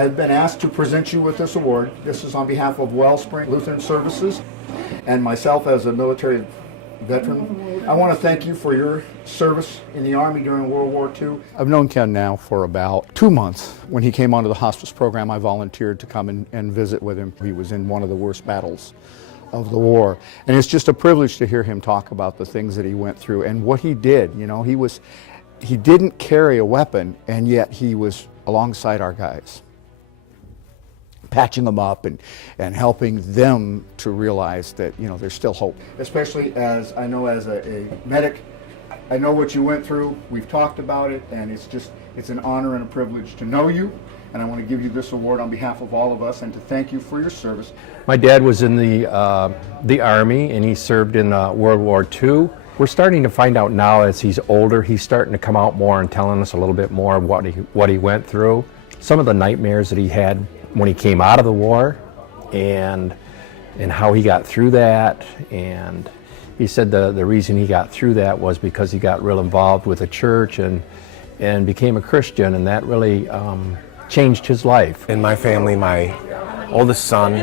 I have been asked to present you with this award. This is on behalf of Wellspring Lutheran Services and myself as a military veteran. I want to thank you for your service in the Army during World War II. I've known Ken now for about 2 months. When he came onto the hospice program, I volunteered to come and visit with him. He was in one of the worst battles of the war. And it's just a privilege to hear him talk about the things that he went through and what he did. You know, he didn't carry a weapon, and yet he was alongside our guys, patching them up and helping them to realize that, you know, there's still hope. Especially as I know as a medic, I know what you went through. We've talked about it, and it's an honor and a privilege to know you. And I want to give you this award on behalf of all of us and to thank you for your service. My dad was in the Army, and he served in World War II. We're starting to find out now as he's older, he's starting to come out more and telling us a little bit more of what he went through. Some of the nightmares that he had when he came out of the war and how he got through that. And he said the reason he got through that was because he got real involved with the church and became a Christian, and that really changed his life. In my family, my oldest son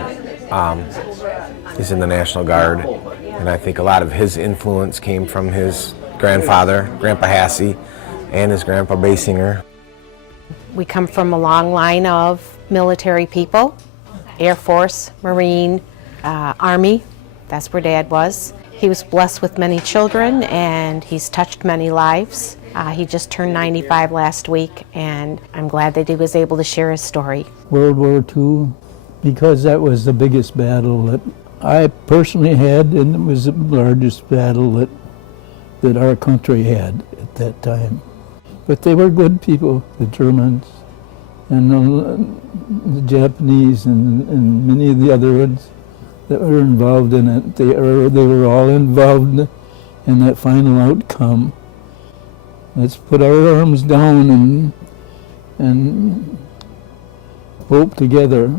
is in the National Guard, and I think a lot of his influence came from his grandfather, Grandpa Hasse, and his grandpa Basinger. We come from a long line of military people, Air Force, Marine, Army. That's where Dad was. He was blessed with many children, and he's touched many lives. He just turned 95 last week, and I'm glad that he was able to share his story. World War II, because that was the biggest battle that I personally had, and it was the largest battle that our country had at that time. But they were good people, the Germans and the Japanese and many of the other ones that were involved in it. They were all involved in that final outcome. Let's put our arms down and hope together.